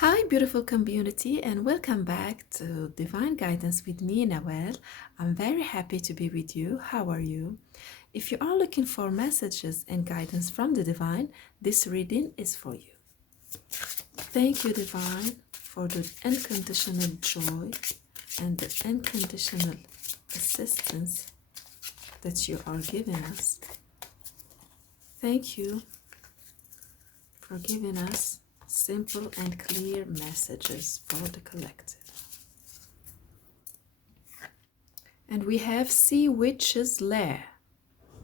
Hi, beautiful community, and welcome back to Divine Guidance with me, Nawal. I'm very happy to be with you. How are you? If you are looking for messages and guidance from the Divine, this reading is for you. Thank you, Divine, for the unconditional joy and the unconditional assistance that you are giving us. Thank you for giving us simple and clear messages for the collective. And we have Sea Witch's Lair.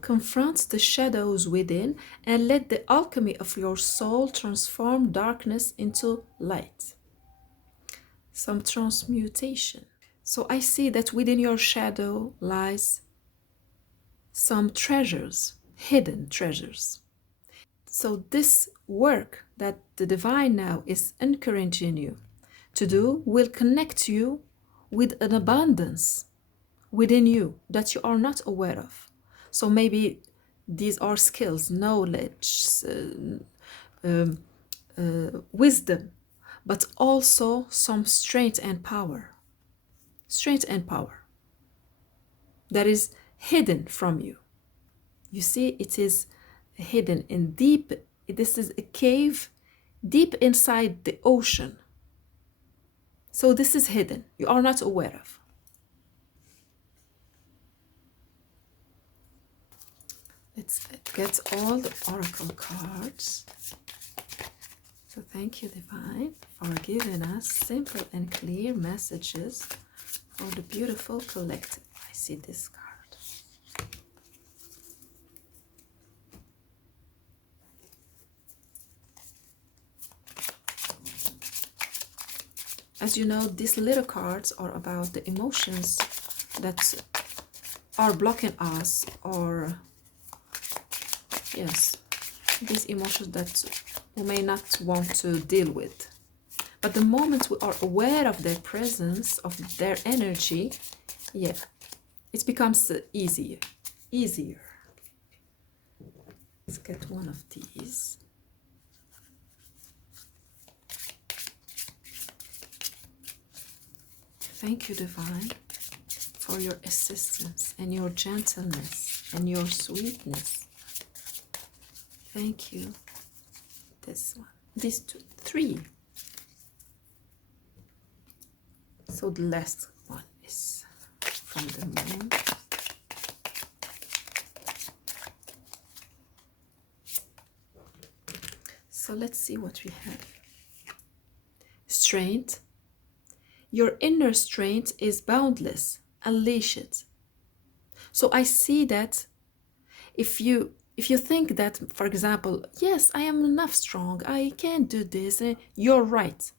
Confront the shadows within and let the alchemy of your soul transform darkness into light. Some transmutation. So I see that within your shadow lies some treasures, hidden treasures. So this work that the divine now is encouraging you to do will connect you with an abundance within you that you are not aware of. So maybe these are skills, knowledge, wisdom, but also some strength and power. Strength and power that is hidden from you. You see, it is hidden in deep, this is a cave deep inside the ocean. So this is hidden, you are not aware of. Let's get all the oracle cards. So thank you, Divine, for giving us simple and clear messages for the beautiful collective. I see this card. As you know, these little cards are about the emotions that are blocking us, or yes, these emotions that we may not want to deal with. But the moment we are aware of their presence, of their energy, yeah, it becomes easier. Let's get one of these. Thank you, Divine, for your assistance and your gentleness and your sweetness. Thank you. This one, these two, three. So the last one is from the moon. So let's see what we have. Strength. Your inner strength is boundless. Unleash it. So I see that if you think that, for example, yes, I am enough strong, I can do this, you're right.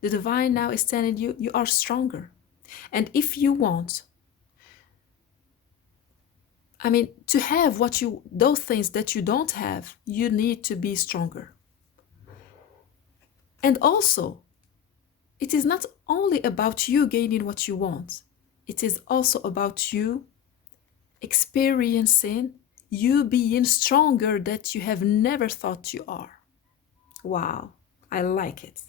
The divine now is telling you, you are stronger. And if you want, to have those things that you don't have, you need to be stronger. And also, it is not only about you gaining what you want, it is also about you experiencing you being stronger that you have never thought you are. Wow, I like it.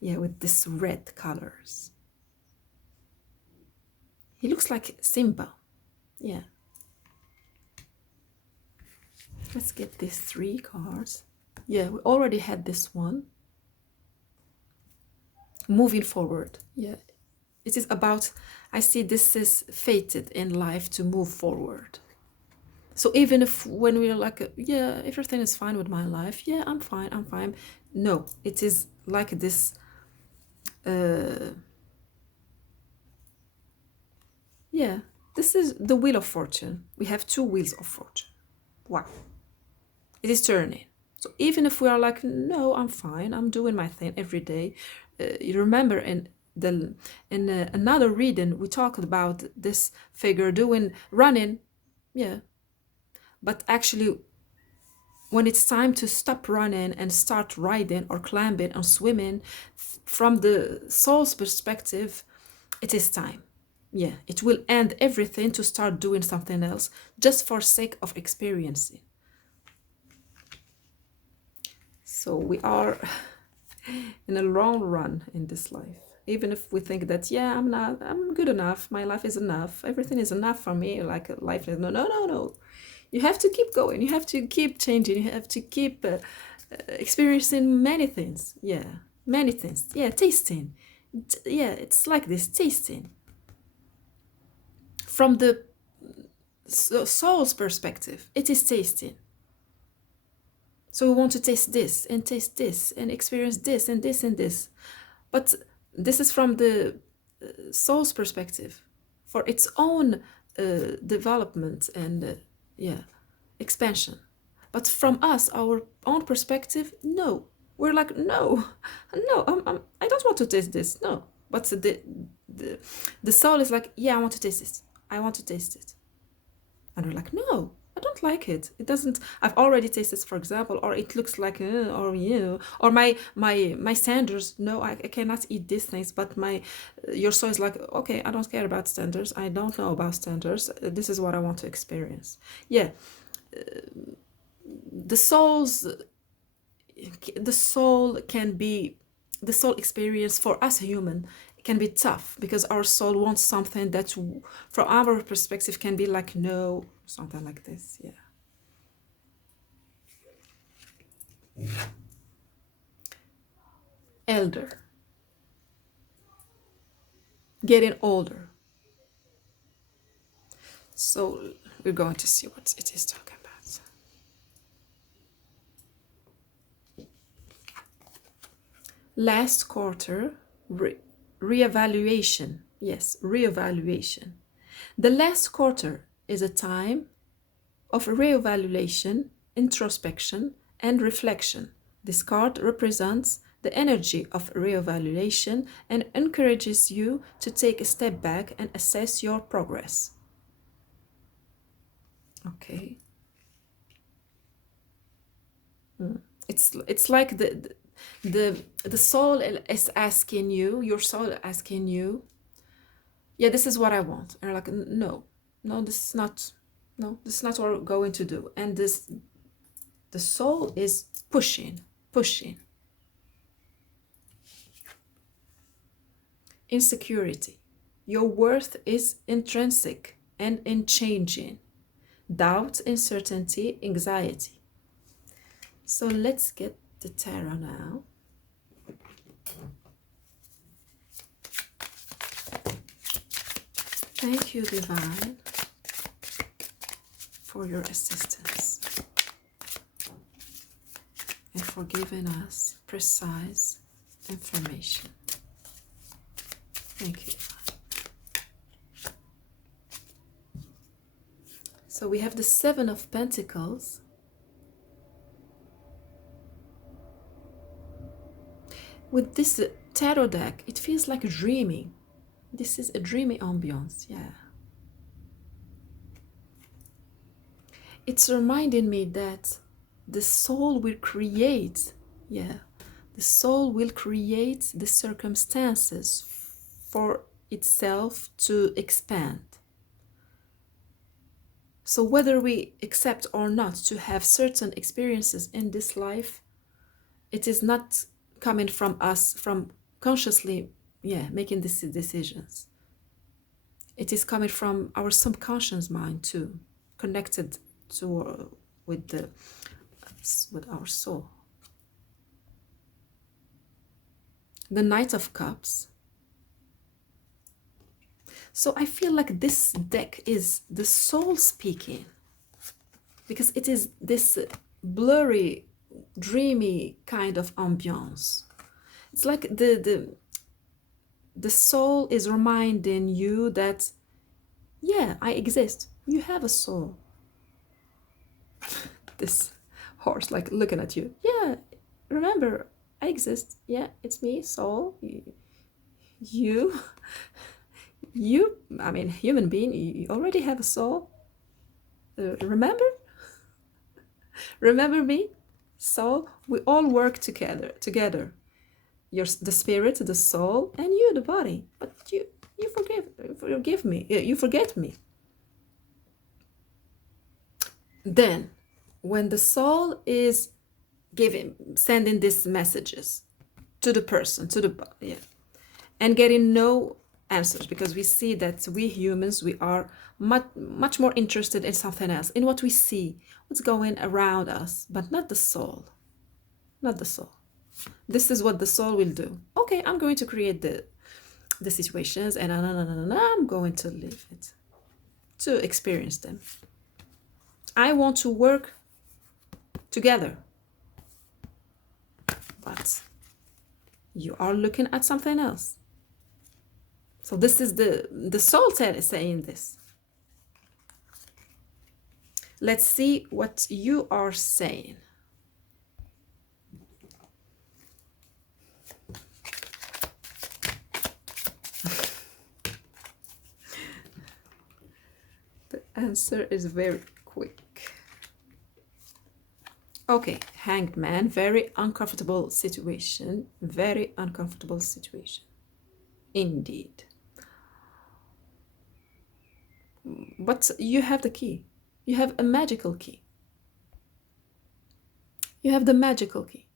Yeah, with this red colors. He looks like Simba. Yeah. Let's get these three cards. Yeah, we already had this one. Moving forward. Yeah. It is about, I see this is fated in life to move forward. So even if when we're like, yeah, everything is fine with my life. Yeah, I'm fine. No, it is like this. Yeah, this is the wheel of fortune. We have two wheels of fortune. Wow. It is turning. So even if we are like, no, I'm fine, I'm doing my thing every day. You remember in another reading, we talked about this figure running. Yeah. But actually, when it's time to stop running and start riding or climbing or swimming, from the soul's perspective, it is time. Yeah, it will end everything to start doing something else just for sake of experiencing. So we are in the long run in this life. Even if we think that, yeah, I'm good enough, my life is enough, everything is enough for me, like life is, no, no, no, no. You have to keep going, you have to keep changing, you have to keep experiencing many things. Yeah, many things. Yeah, tasting. Yeah, it's like this, tasting. From the soul's perspective, it is tasting. So we want to taste this and experience this and this and this. But this is from the soul's perspective, for its own development and yeah, expansion. But from us, our own perspective, no. We're like, no, no, I don't want to taste this, no. But the, the soul is like, yeah, I want to taste this. I want to taste it. And we're like, no, I don't like it. It doesn't. I've already tasted, for example, or it looks like, or or my standards. No, I cannot eat these things. But your soul is like, okay, I don't care about standards. I don't know about standards. This is what I want to experience. Yeah, the soul's the soul can be the soul experience for us human can be tough, because our soul wants something that from our perspective can be like, no, something like this. Yeah. Elder, getting older. So we're going to see what it is talking about. Last quarter, reevaluation. Yes, reevaluation. The last quarter is a time of reevaluation, introspection, and reflection. This card represents the energy of reevaluation and encourages you to take a step back and assess your progress. Okay. It's like the soul is asking you, your soul asking you, yeah, this is what I want. And you're like, no, no, this is not, no, this is not what we're going to do. And the soul is pushing, pushing. Insecurity. Your worth is intrinsic and unchanging. Doubt, uncertainty, anxiety. So let's get the tarot now. Thank you, Divine, for your assistance and for giving us precise information. Thank you, Divine. So we have the Seven of Pentacles. With this tarot deck, it feels like dreaming. This is a dreamy ambience, yeah. It's reminding me that the soul will create, yeah, the soul will create the circumstances for itself to expand. So whether we accept or not to have certain experiences in this life, it is not coming from us, from consciously, yeah, making these decisions. It is coming from our subconscious mind too, connected to with our soul. The Knight of Cups. So I feel like this deck is the soul speaking, because it is this blurry, dreamy kind of ambiance. It's like the soul is reminding you that, yeah, I exist. You have a soul. This horse like looking at you. Yeah, remember, I exist. Yeah, it's me, soul. You, I mean, human being, you already have a soul. Remember? Remember me? Soul, we all work together. The spirit, the soul, and you, the body. But you forgive me. You forget me. Then, when the soul is sending these messages to the person, to the, yeah, and getting no answers, because we see that we humans, we are much more interested in something else, in what we see, what's going around us, but not the soul, not the soul. This is what the soul will do. Okay, I'm going to create the situations, and I'm going to live it, to experience them. I want to work together, but you are looking at something else. So this is the soul saying this. Let's see what you are saying. The answer is very quick. Okay, Hanged Man, very uncomfortable situation. Very uncomfortable situation. Indeed. But you have the key. You have a magical key. You have the magical key.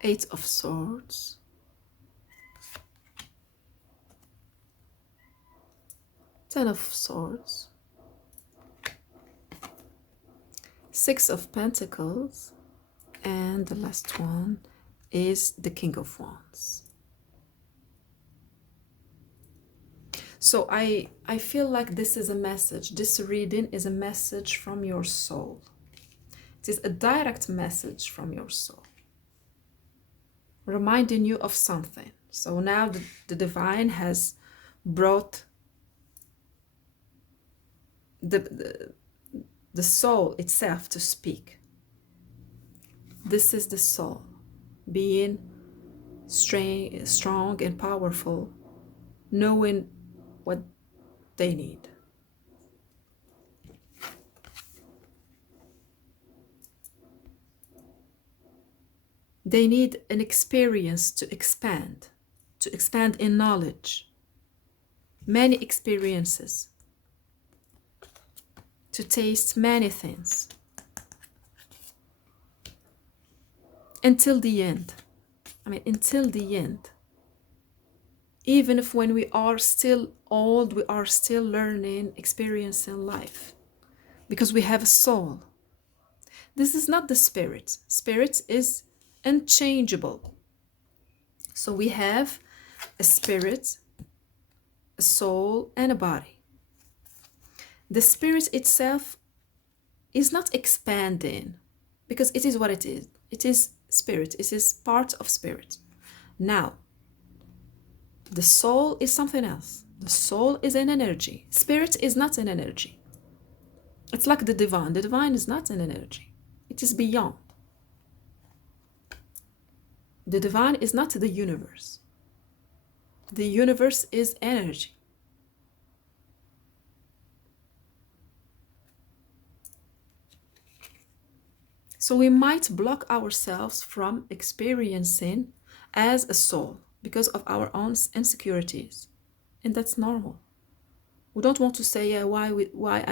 Eight of Swords. Ten of Swords. Six of Pentacles. And the last one is the King of Wands. So I feel like this is a message. This reading is a message from your soul. It is a direct message from your soul, reminding you of something. So now the divine has brought the soul itself to speak. This is the soul being strong and powerful, knowing what they need. They need an experience to expand in knowledge, many experiences, to taste many things, until the end. Until the end. Even if when we are still old, we are still learning, experiencing life, because we have a soul. This is not the spirit. Spirit is unchangeable. So we have a spirit, a soul, and a body. The spirit itself is not expanding, because it is what it is. It is spirit. It is part of spirit. Now, the soul is something else. The soul is an energy. Spirit is not an energy. It's like the divine. The divine is not an energy. It is beyond. The divine is not the universe. The universe is energy. So we might block ourselves from experiencing as a soul because of our own insecurities. And that's normal. We don't want to say, yeah, why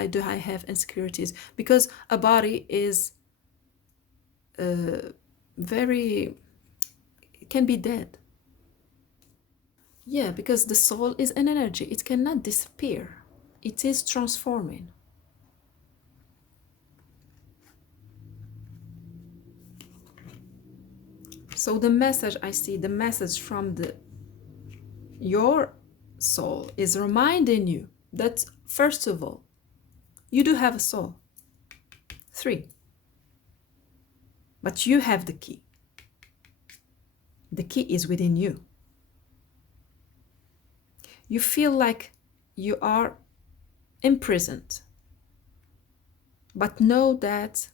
do I have insecurities? Because a body is very, it can be dead. Yeah, because the soul is an energy. It cannot disappear. It is transforming. So the message I see, the message from your soul is reminding you that, first of all, you do have a soul. 3. But you have the key. The key is within you. You feel like you are imprisoned. But know that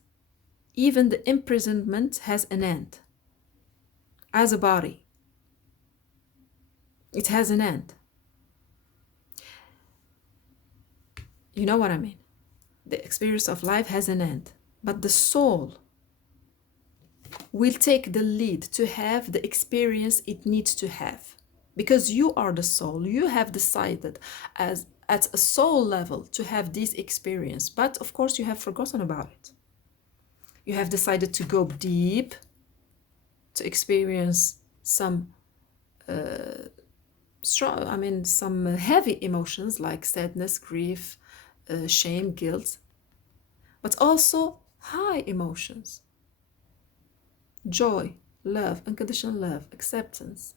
even the imprisonment has an end. As a body, it has an end. You know what I mean? The experience of life has an end. But the soul will take the lead to have the experience it needs to have. Because you are the soul. You have decided as at a soul level to have this experience, but of course you have forgotten about it. You have decided to go deep to experience some some heavy emotions like sadness, grief, shame, guilt, but also high emotions: joy, love, unconditional love, acceptance.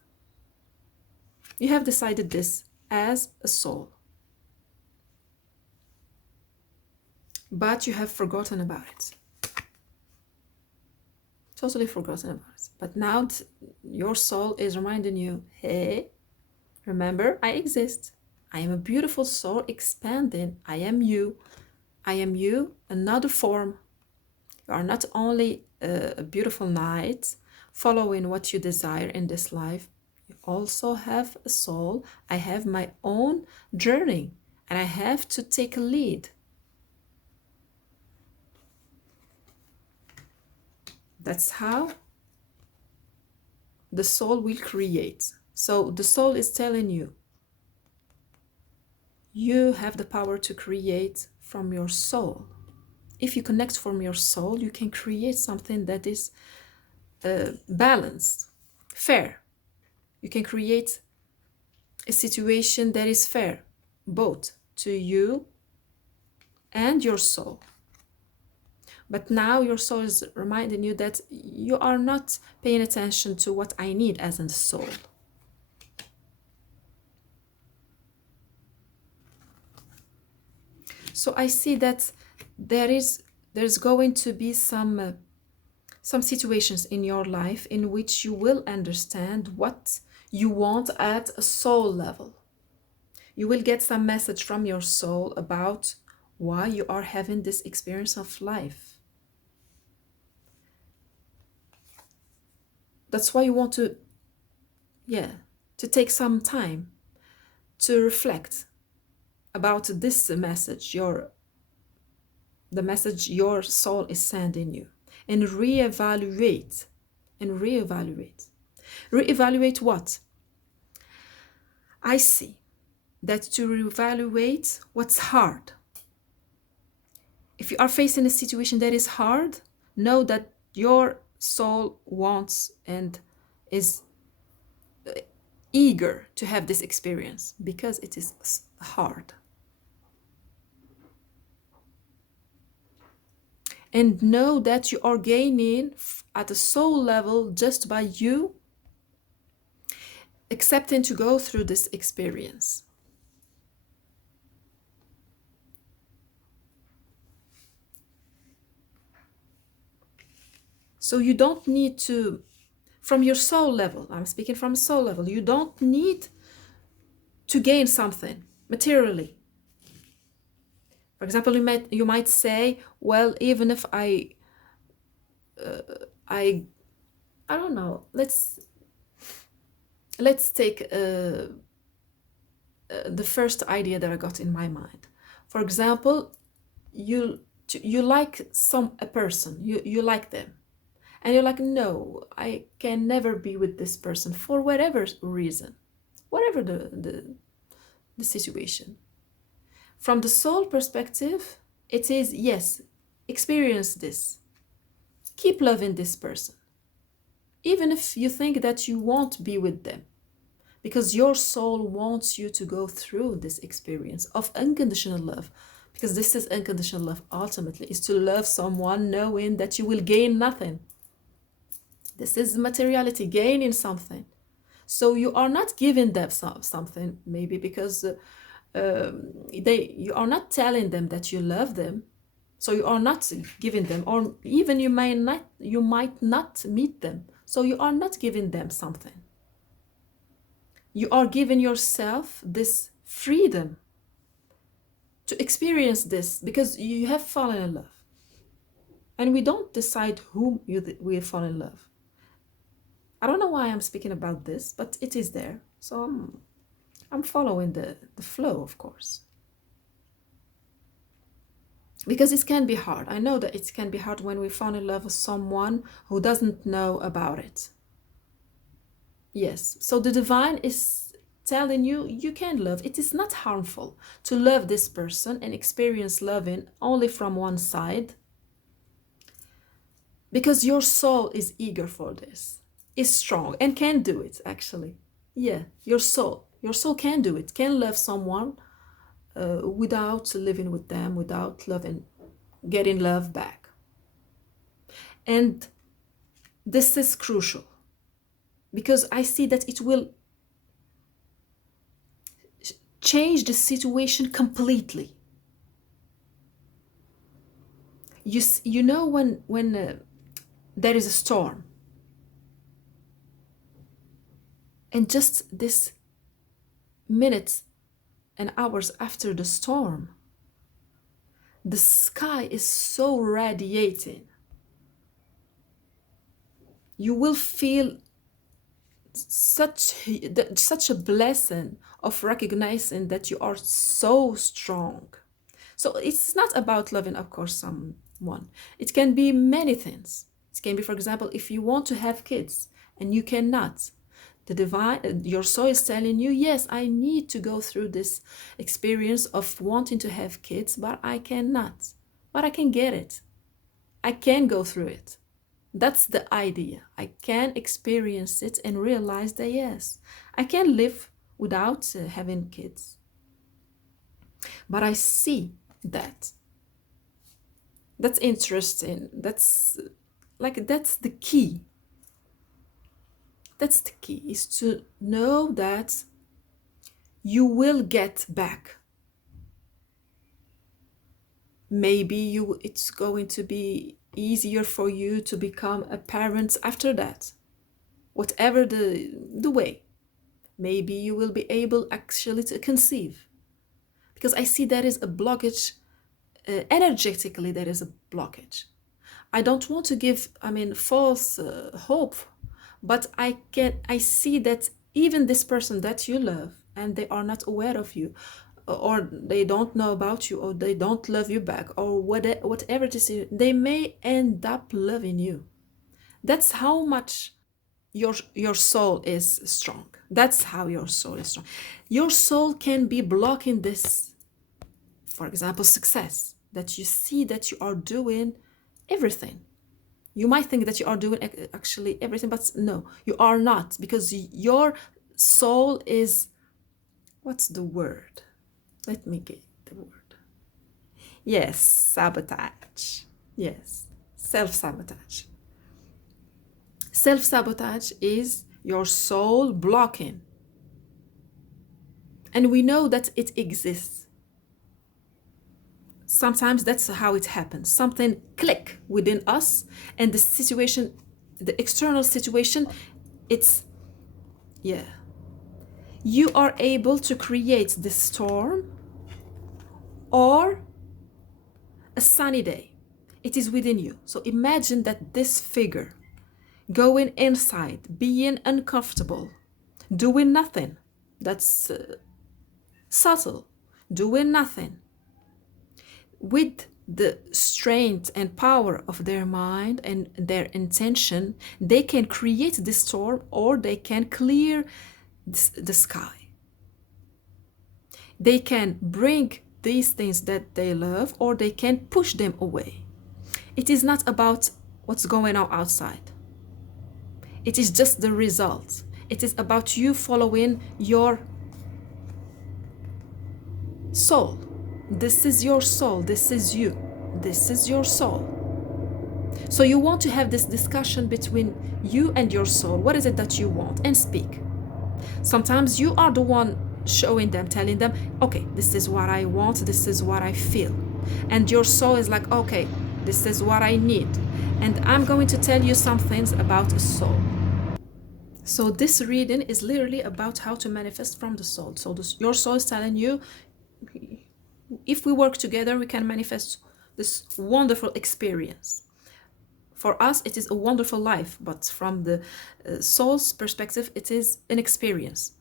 You have decided this as a soul, but you have forgotten about it. Totally forgotten about it. But now your soul is reminding you, hey, remember, I exist. I am a beautiful soul expanding. I am you. I am you, another form. You are not only a beautiful knight following what you desire in this life, you also have a soul. I have my own journey and I have to take a lead. That's how the soul will create. So the soul is telling you, you have the power to create from your soul. If you connect from your soul, you can create something that is balanced, fair. You can create a situation that is fair, both to you and your soul. But now your soul is reminding you that you are not paying attention to what I need as a soul. So I see that there's going to be some situations in your life in which you will understand what you want at a soul level. You will get some message from your soul about why you are having this experience of life. That's why you want to take some time to reflect about this message, the message your soul is sending you, and reevaluate. Reevaluate what? I see that to reevaluate what's hard. If you are facing a situation that is hard, know that your soul wants and is eager to have this experience because it is hard. And know that you are gaining at a soul level just by you accepting to go through this experience. So you don't need to, from your soul level, I'm speaking from soul level, you don't need to gain something materially. For example, you might say, well, even if I don't know, let's take the first idea that I got in my mind. For example, you like a person, you like them, and you're like, no, I can never be with this person for whatever reason, whatever the situation. From the soul perspective, it is, yes, experience this. Keep loving this person, even if you think that you won't be with them, because your soul wants you to go through this experience of unconditional love, because this is unconditional love ultimately, is to love someone knowing that you will gain nothing. This is materiality, gaining something. So you are not giving them something, maybe because you are not telling them that you love them, so you are not giving them, or even you might not meet them, so you are not giving them something. You are giving yourself this freedom to experience this because you have fallen in love, and we don't decide whom we fall in love. I don't know why I'm speaking about this, but it is there, so I'm following the flow, of course. Because it can be hard. I know that it can be hard when we fall in love with someone who doesn't know about it. Yes, so the divine is telling you you can love. It is not harmful to love this person and experience loving only from one side, because your soul is eager for this, is strong and can do it actually. Yeah, your soul can do it, can love someone without living with them, without loving, getting love back. And this is crucial because I see that it will change the situation completely. You know, when there is a storm, and just this minutes and hours after the storm, the sky is so radiating. You will feel such a blessing of recognizing that you are so strong. So it's not about loving, of course, someone. It can be many things. It can be, for example, if you want to have kids and you cannot, the divine, your soul is telling you, yes, I need to go through this experience of wanting to have kids, but I cannot. But I can get it. I can go through it. That's the idea. I can experience it and realize that, yes, I can live without having kids. But I see that. That's interesting. That's the key. That's the key, is to know that you will get back. Maybe it's going to be easier for you to become a parent after that. Whatever the way. Maybe you will be able actually to conceive. Because I see there is a blockage, energetically there is a blockage. I don't want to give, false hope, but I see that even this person that you love and they are not aware of you, or they don't know about you, or they don't love you back, or whatever it is, they may end up loving you. That's how much your soul is strong. That's how your soul is strong. Your soul can be blocking this, for example, success, that you see that you are doing everything. You might think that you are doing actually everything, but no, you are not, because your soul is, what's the word? Let me get the word. Yes, sabotage. Yes, self-sabotage. Self-sabotage is your soul blocking. And we know that it exists. Sometimes that's how it happens. Something click within us, and the situation, the external situation, it's, yeah. You are able to create this storm or a sunny day. It is within you. So imagine that this figure going inside, being uncomfortable, doing nothing. That's subtle, doing nothing. With the strength and power of their mind and their intention, they can create this storm or they can clear the sky. They can bring these things that they love or they can push them away. It is not about what's going on outside. It is just the result. It is about you following your soul. This is your soul. This is you. This is your soul. So you want to have this discussion between you and your soul. What is it that you want? And speak. Sometimes you are the one showing them, telling them, okay, this is what I want. This is what I feel. And your soul is like, okay, this is what I need. And I'm going to tell you some things about a soul. So this reading is literally about how to manifest from the soul. So your soul is telling you, if we work together, we can manifest this wonderful experience. For us, it is a wonderful life, but from the soul's perspective, it is an experience.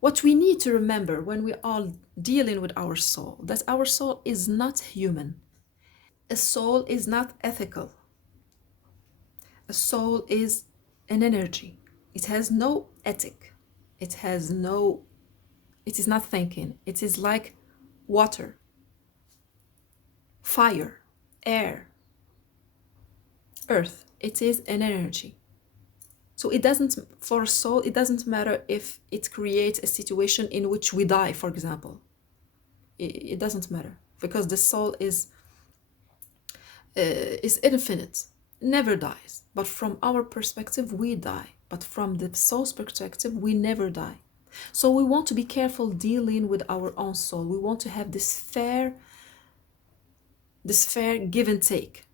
What we need to remember when we are dealing with our soul, that our soul is not human. A soul is not ethical. A soul is an energy. It has no ethic. It has no It is not thinking. It is like water, fire, air, earth. It is an energy. So it doesn't, for a soul, it doesn't matter if it creates a situation in which we die, for example. It doesn't matter because the soul is infinite, never dies. But from our perspective, we die. But from the soul's perspective, we never die. So we want to be careful dealing with our own soul. We want to have this fair give and take.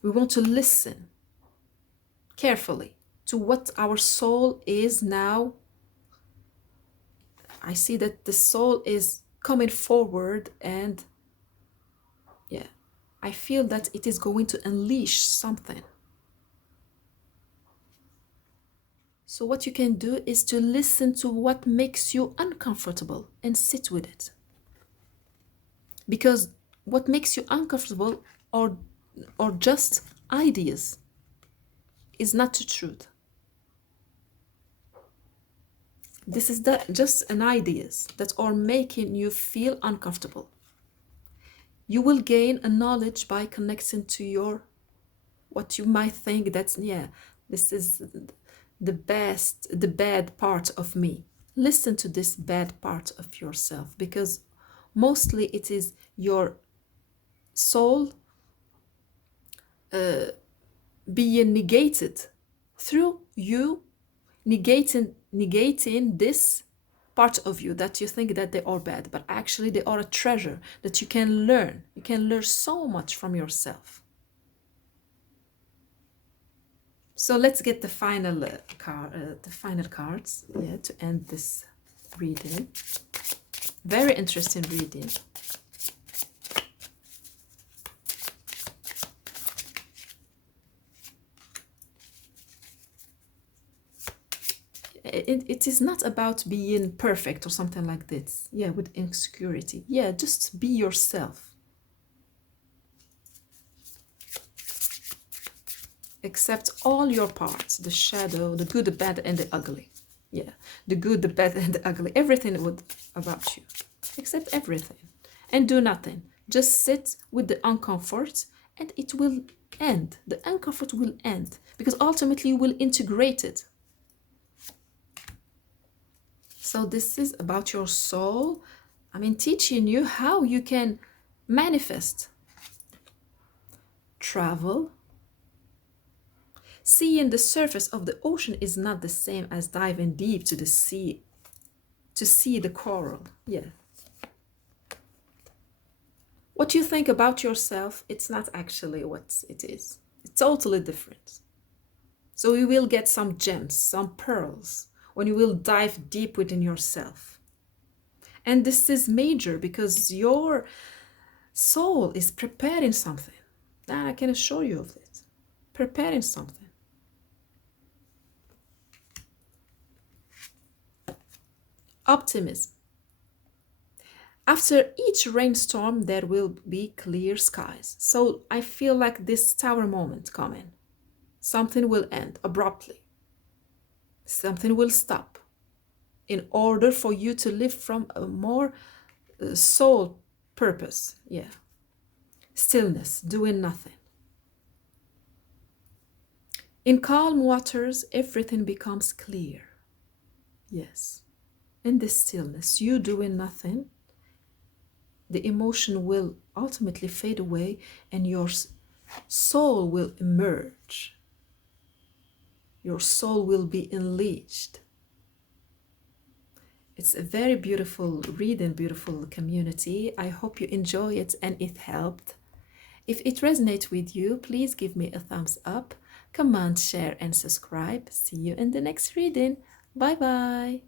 We want to listen carefully to what our soul is now. I see that the soul is coming forward, and yeah, I feel that it is going to unleash something. So what you can do is to listen to what makes you uncomfortable and sit with it. Because what makes you uncomfortable or just ideas is not the truth. This is just an ideas that are making you feel uncomfortable. You will gain a knowledge by connecting to your what you might think that's, yeah, this is the bad part of me. Listen to this bad part of yourself, because mostly it is your soul being negated through you negating this part of you that you think that they are bad, but actually they are a treasure that you can learn. You can learn so much from yourself. So let's get the final cards, yeah, to end this reading. Very interesting reading. It is not about being perfect or something like this. Yeah, with insecurity. Yeah, just be yourself. Accept all your parts, the shadow, the good, the bad, and the ugly. Yeah, the good, the bad, and the ugly. Everything about you. Accept everything. And do nothing. Just sit with the uncomfort, and it will end. The uncomfort will end. Because ultimately you will integrate it. So this is about your soul. I mean, teaching you how you can manifest. Travel. Seeing the surface of the ocean is not the same as diving deep to the sea to see the coral. Yeah. What you think about yourself, it's not actually what it is. It's totally different. So you will get some gems, some pearls, when you will dive deep within yourself. And this is major because your soul is preparing something. And I can assure you of it. Preparing something. Optimism. After each rainstorm, there will be clear skies. So I feel like this tower moment coming. Something will end abruptly. Something will stop in order for you to live from a more soul purpose. Yeah. Stillness, doing nothing. In calm waters, everything becomes clear. Yes. In this stillness, you doing nothing, the emotion will ultimately fade away and your soul will emerge. Your soul will be enriched. It's a very beautiful reading, beautiful community. I hope you enjoy it and it helped. If it resonates with you, please give me a thumbs up, comment, share, and subscribe. See you in the next reading. Bye bye.